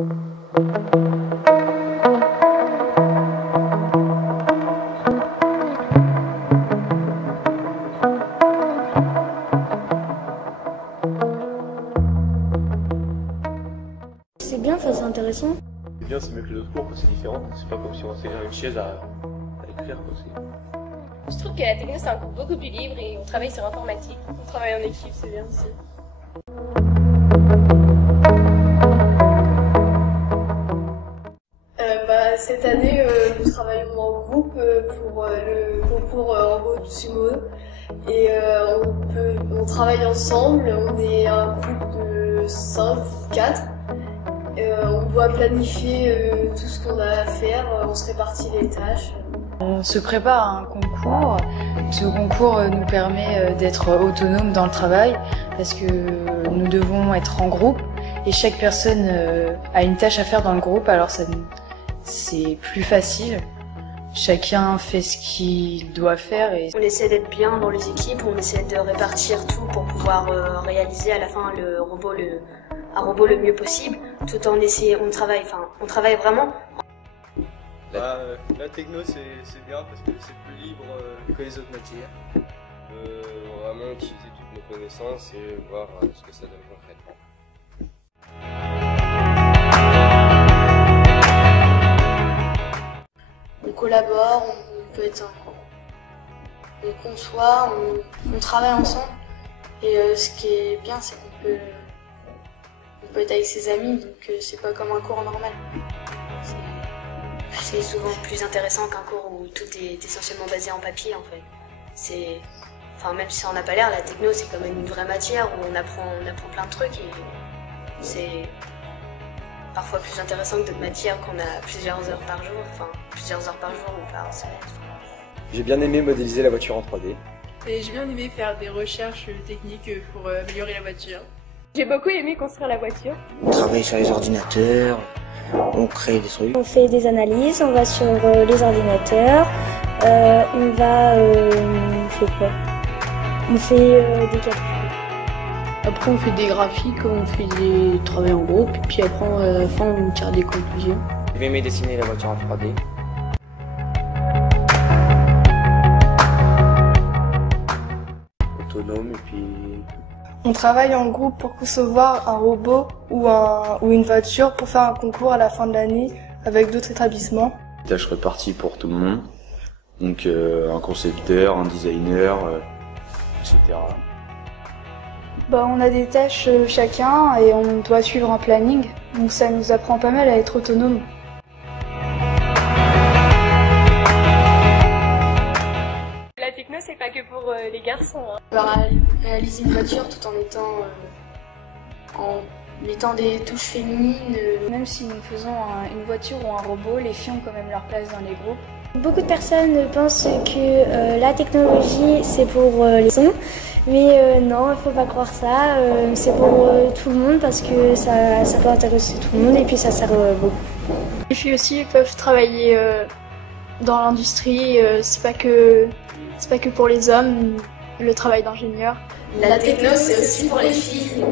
C'est bien, c'est intéressant. C'est bien, c'est mieux que les autres cours, c'est différent. C'est pas comme si on s'était dans une chaise à écrire. Je trouve que la techno c'est un cours beaucoup plus libre et on travaille sur informatique. On travaille en équipe, c'est bien aussi. Cette année, nous travaillons en groupe pour le concours Robot du Sumo. Et on travaille ensemble, on est un groupe de 5 ou 4. On doit planifier tout ce qu'on a à faire, on se répartit les tâches. On se prépare à un concours. Ce concours nous permet d'être autonome dans le travail parce que nous devons être en groupe et chaque personne a une tâche à faire dans le groupe, alors c'est plus facile. Chacun fait ce qu'il doit faire. On essaie d'être bien dans les équipes, on essaie de répartir tout pour pouvoir réaliser à la fin un robot le mieux possible, tout en essayant, on travaille vraiment. La techno c'est bien parce que c'est plus libre que les autres matières. Vraiment utiliser toutes nos connaissances et voir ce que ça donne concrètement. On collabore, on conçoit, on travaille ensemble. Et ce qui est bien, c'est qu'on peut être avec ses amis, donc c'est pas comme un cours normal. C'est souvent plus intéressant qu'un cours où tout est essentiellement basé en papier en fait. Même si ça en a pas l'air, la techno c'est quand même une vraie matière où on apprend plein de trucs et c'est parfois plus intéressant que d'autres matières qu'on a plusieurs heures par jour ou par semaine. J'ai bien aimé modéliser la voiture en 3D. Et j'ai bien aimé faire des recherches techniques pour améliorer la voiture. J'ai beaucoup aimé construire la voiture. On travaille sur les ordinateurs, on crée des trucs. On fait des analyses, on va sur les ordinateurs, on fait quoi? On fait des calculs. Après on fait des graphiques, on fait des travaux en groupe, et puis après à la fin on tire des conclusions. J'ai aimé dessiner la voiture en 3D. Autonome et puis... On travaille en groupe pour concevoir un robot ou une voiture pour faire un concours à la fin de l'année avec d'autres établissements. Tâches réparties pour tout le monde, donc un concepteur, un designer, etc. On a des tâches chacun et on doit suivre un planning, donc ça nous apprend pas mal à être autonome. La techno c'est pas que pour les garçons. On va réaliser une voiture tout en mettant des touches féminines. Même si nous faisons une voiture ou un robot, les filles ont quand même leur place dans les groupes. Beaucoup de personnes pensent que la technologie c'est pour les sons, mais non, il faut pas croire ça. C'est pour tout le monde parce que ça peut intéresser tout le monde et puis ça sert beaucoup. Les filles aussi peuvent travailler dans l'industrie, c'est pas que pour les hommes, le travail d'ingénieur. La techno c'est aussi pour les filles.